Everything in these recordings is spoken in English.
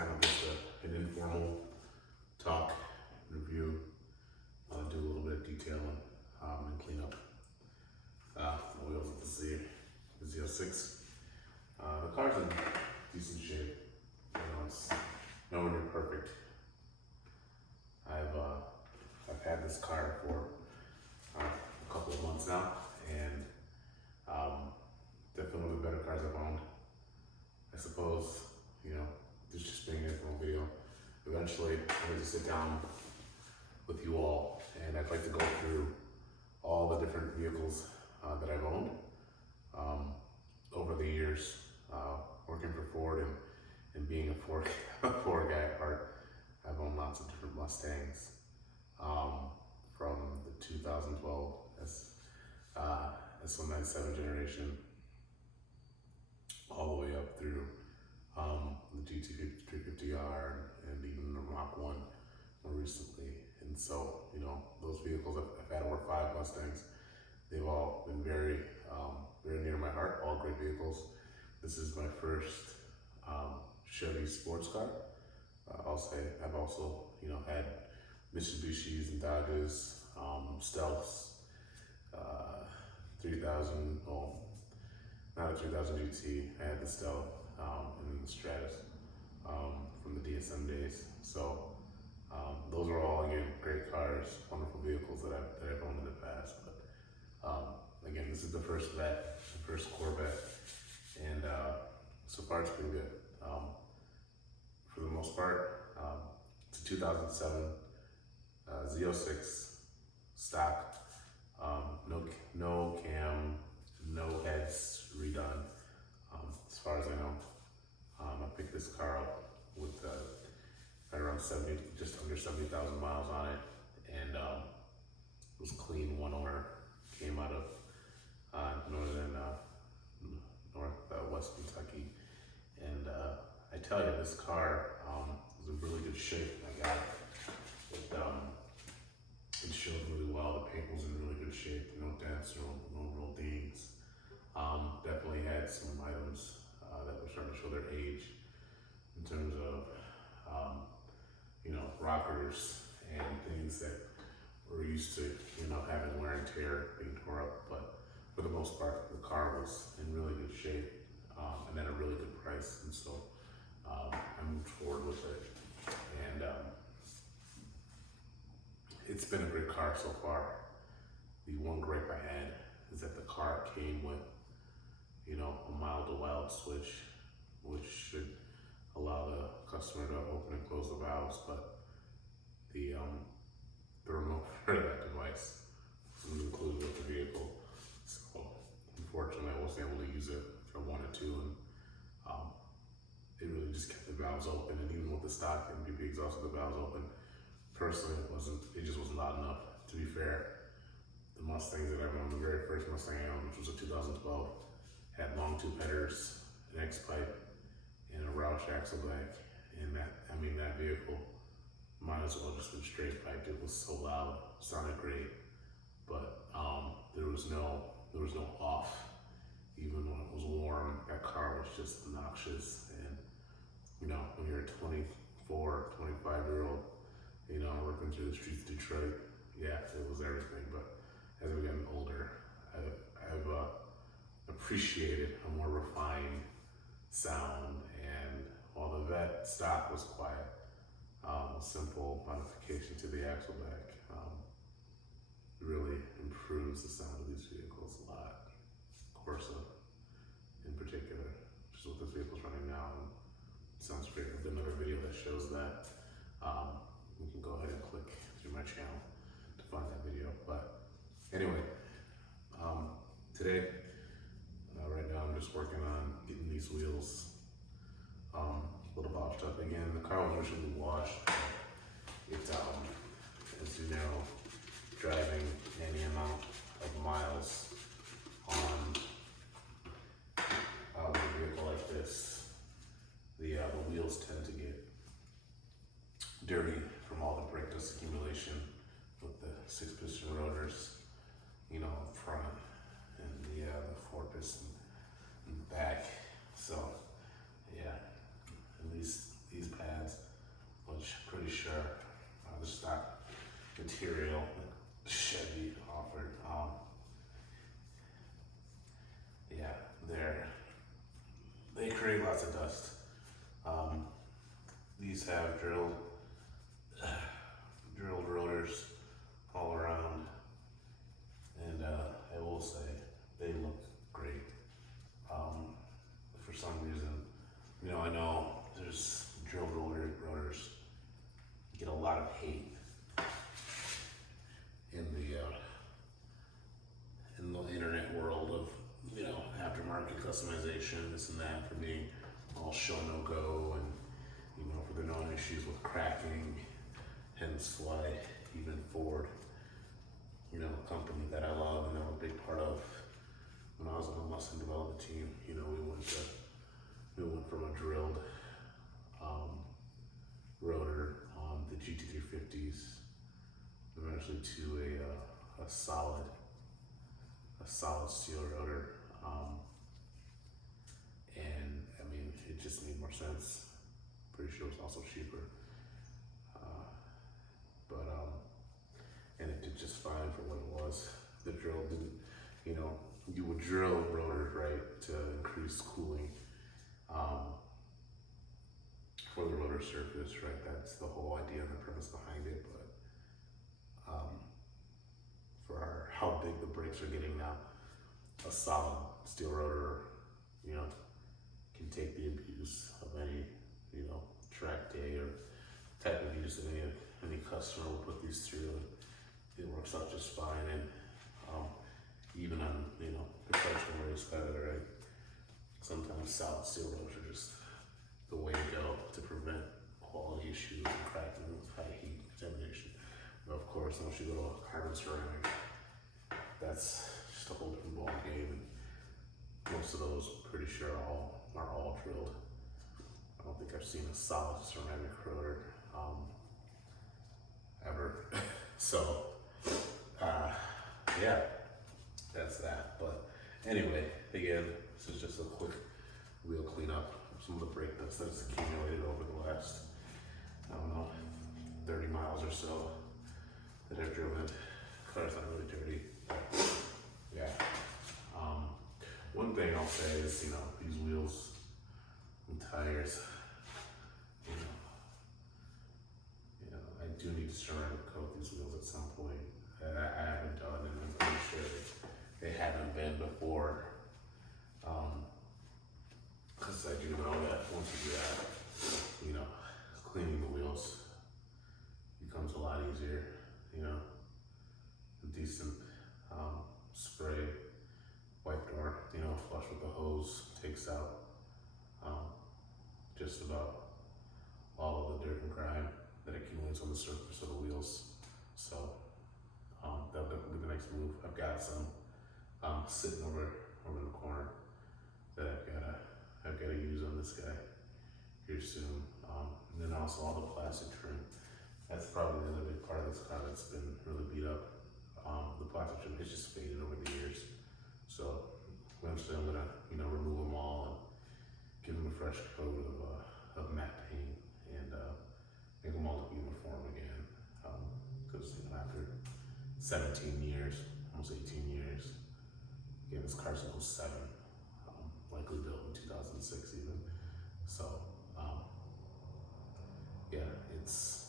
kind of just an informal talk, review, do a little bit of detailing and clean up the wheels of the Z06. The car's in decent shape. You know, it's nowhere near perfect. I've had this car for a couple of months now, and definitely one of the better cars I've owned. I suppose, you know, this just being an informal video. Eventually, I'm going to sit down with you all, and I'd like to go through all the different vehicles that I've owned over the years, working for Ford and being a Ford guy at heart. I've owned lots of different Mustangs, from the 2012 S197 generation all the way up through the GT350R and even the Mach 1 more recently. And so, you know, those vehicles, I've had over 5 Mustangs. They've all been very near my heart, all great vehicles. This is my first Chevy sports car. I'll say I've also, you know, had Mitsubishis and Dodges, Stealths, 3000, well, not a 3000 GT. I had the Stealth and then the Stratus from the DSM days. So those are all, again, great cars, wonderful vehicles that I've owned in the past. But again, this is the first vet, the first Corvette, and so far it's been good. For the most part, it's a 2007 Z06 stock, no cam, no heads redone, as far as I know. I picked this car up with right around 70, just under 70,000 miles on it, and it was clean, one owner, came out of northwest Kentucky, and I tell you, this car was in really good shape. I got it. It showed really well. The paint was in really good shape. No dents, no real dings. Definitely had some items that were starting to show their age in terms of you know, rockers and things that we're used to, you know, having wear and tear, being tore up. But for the most part, the car was in really good shape and at a really good price. And so I moved forward with it. And it's been a great car so far. The one gripe I had is that the car came with, you know, a mild to wild switch, which should allow the customer to open and close the valves, but the remote for that device wasn't included with the vehicle. So unfortunately, I wasn't able to use it if I wanted to, and it really just kept the valves open. And even with the stock MPP exhaust with the valves open, personally, it just wasn't loud enough. To be fair, the Mustangs that I owned, the very first Mustang I owned, which was a 2012, had long tube headers, an X-pipe, and a Roush axleback. And that vehicle might as well just been straight piped. It was so loud, sounded great, but there was no off. Even when it was warm, that car was just obnoxious. And you know, when you're a 24, 25-year-old, you know, working through the streets of Detroit, yeah, it was everything. But as we've gotten older, I've appreciated a more refined sound. And while the vet stock was quiet, a simple modification to the axleback really improves the sound of these vehicles a lot. Corsa, in particular, which is what this vehicle's running now, and it sounds great. I've done another video that shows that. You can go ahead and click through my channel to find that video. But anyway, today, right now, I'm just working on getting these wheels a little washed up again. The car was originally washed. It, as you know, driving any amount of miles on a vehicle like this, the wheels tend to get dirty from all the brake dust accumulation with the 6-piston rotors, you know, up front, and the 4-piston in the back. So yeah, at least these pads material that Chevy offered. Yeah, they create lots of dust. These have drilled rotors all around, and I will say they look great. For some reason, I know there's drilled rotors get a lot of hate in the internet world of aftermarket customization, this and that, for being all show no go, and for the known issues with cracking. Hence why even Ford, a company that I love and I'm a big part of, when I was on the Mustang development team, we went from a drilled rotor on the GT350s eventually to a solid steel rotor, and I mean it just made more sense. Pretty sure it was also cheaper, but and it did just fine for what it was. The drill didn't, you would drill rotors, right, to increase cooling for the rotor surface, right? That's the whole idea and the premise behind it. But for how big the brakes are getting now, a solid steel rotor, can take the abuse of any, track day or type of use that any customer will put these through, and it works out just fine. And even on, professional race better, right? Sometimes solid steel rotors are just the way to go to prevent quality issues and cracking with high heat contamination. But of course, once you go to a carbon ceramic, that's just a whole different ball game. And most of those, pretty sure, are all drilled. I don't think I've seen a solid ceramic rotor ever. So, yeah, that's that. But anyway, again, this is just a quick wheel cleanup of some of the brake dust that's accumulated over the last, 30 miles or so that I've driven. The car's not really dirty, but yeah. One thing I'll say is, these wheels and tires, I do need to ceramic coat these wheels at some point. I haven't done, and I'm pretty sure they haven't been before. Because I do know that once you do that, cleaning the wheels becomes a lot easier. A decent spray, wipe door, flush with the hose, takes out just about all of the dirt and grime that accumulates on the surface of the wheels. So that'll definitely be the next move. I've got some sitting over in the corner that I've got to use on this guy here soon. And then also all the plastic trim. That's probably the other big part of this car that's been really beat up. The plastic trim has just faded over the years. So eventually I'm gonna, remove them all and give them a fresh coat of matte paint and make them all look uniform again. Because after 17 years, almost 18 years, again, this car's in 07, likely built in 2006 even. So yeah, it's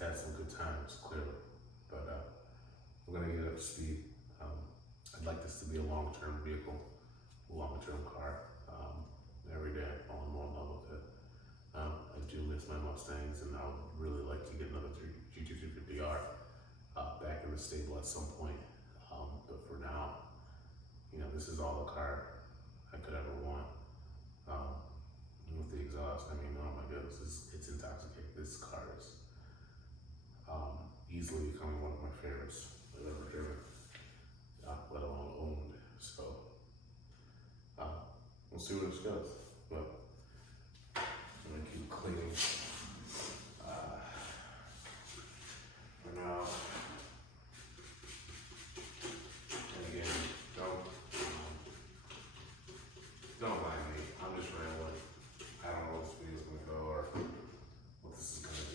had some good times, clearly, but we're gonna get up to speed. I'd like this to be a long-term vehicle, a long-term car. Every day I fall more in love with it. I do miss my Mustangs, and I would really like to get another GT350R back in the stable at some point. But for now, this is all the car I could ever want. With the exhaust, oh my goodness, it's intoxicating. This car is easily becoming one of my favorites I've ever driven, let alone owned. So we'll see where this goes. But I'm gonna keep cleaning for now. And again, don't mind me. I'm just rambling. I don't know what this video is gonna go or what this is gonna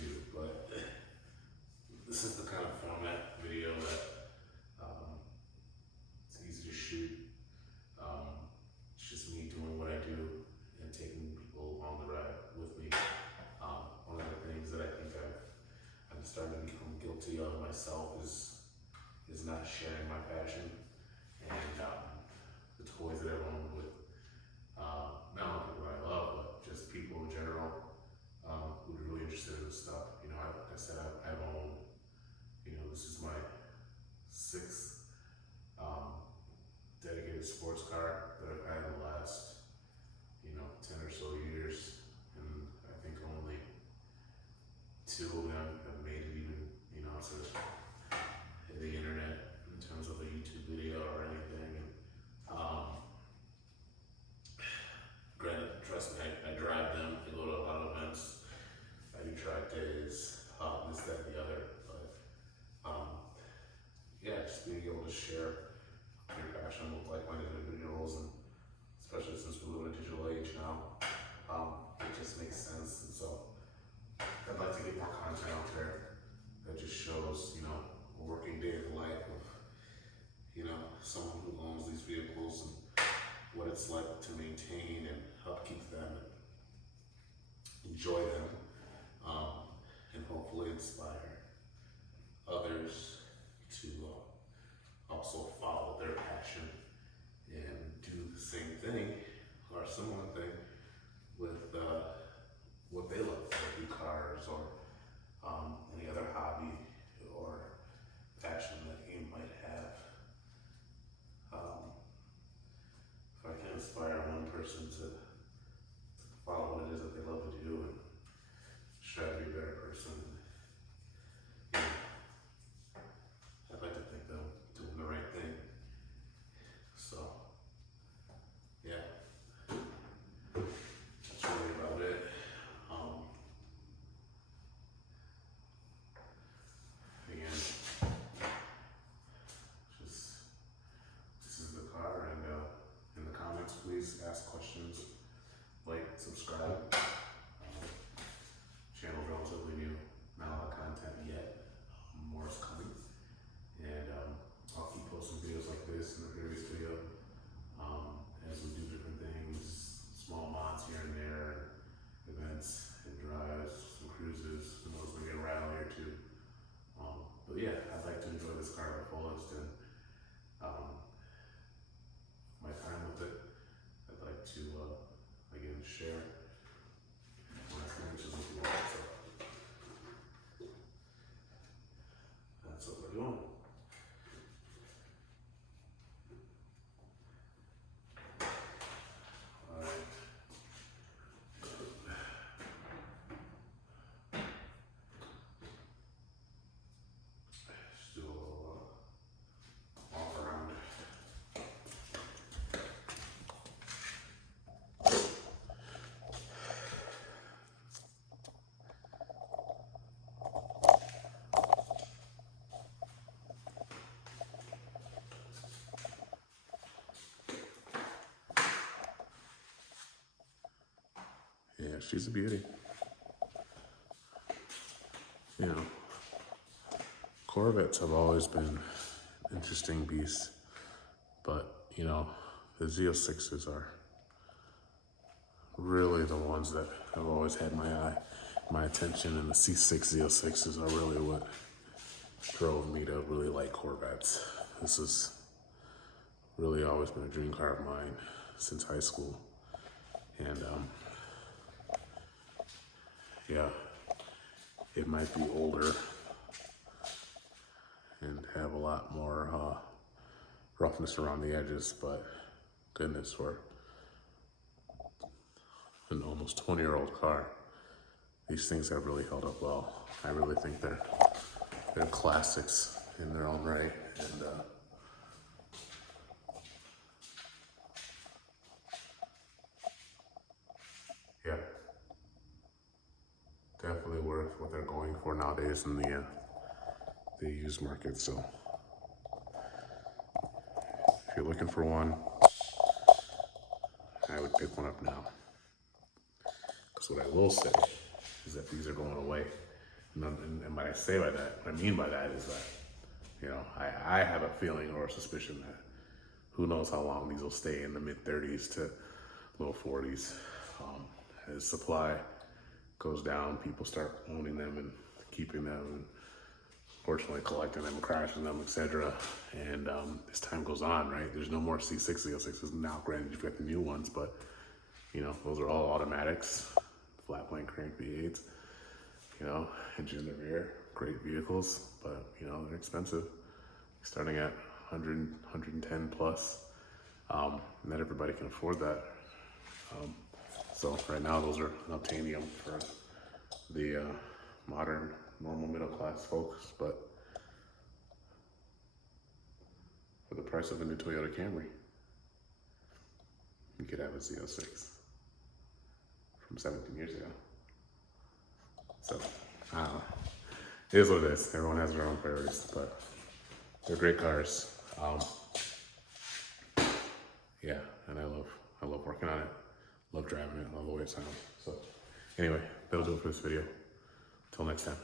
it's like to maintain and help keep them, enjoy them, and hopefully inspire others to also follow their passion and do the same thing or a similar thing with what they love, whether it be cars or any other hobby or passion that you might have. If I can inspire one person to follow what it is that they love to do and try to be a better person, you know, I'd like to think that I'm doing the right thing. So, yeah, that's really about it. Again, just this is the car, and in the comments, please ask questions, like, subscribe. Channel relatively new, not a lot of content yet. More is coming, and I'll keep posting videos like this in the previous video as we do different things, small mods here and there, events and drives, some cruises, who knows, maybe a rally or two. But yeah, I'd like to enjoy this car to the fullest, and my time with it, I'd like to again share my experiences with you all. So that's what we're doing. All right. Just do a little walk around. Yeah, she's a beauty. You know, Corvettes have always been interesting beasts, but you know, the Z06s are really the ones that have always had my attention, and the C6 Z06s are really what drove me to really like Corvettes. This has really always been a dream car of mine since high school, and yeah, it might be older and have a lot more roughness around the edges, but goodness, for an almost 20-year-old car, these things have really held up well. I really think they're classics in their own right, and yeah, definitely worth what they're going for nowadays in the used market. So if you're looking for one, I would pick one up now. Because what I will say is that these are going away. And what I say by that, what I mean by that is that, you know, I have a feeling or a suspicion that who knows how long these will stay in the mid-30s to low 40s. As supply goes down, people start owning them and keeping them, and fortunately collecting them, crashing them, etc. And as time goes on, right, there's no more C6 Z06s now. Granted, you've got the new ones, but you know, those are all automatics, flat plane crank V8s, you know, engine in the rear, great vehicles, but you know, they're expensive, starting at 100, 110 plus. Not everybody can afford that. So right now, those are an obtainium for the modern, normal middle class folks, but for the price of a new Toyota Camry, you could have a Z06 from 17 years ago. So, I don't know. It is what it is. Everyone has their own priorities, but they're great cars. Yeah, and I love working on it. Love driving it all the way to town. So, anyway, that'll do it for this video. Till next time.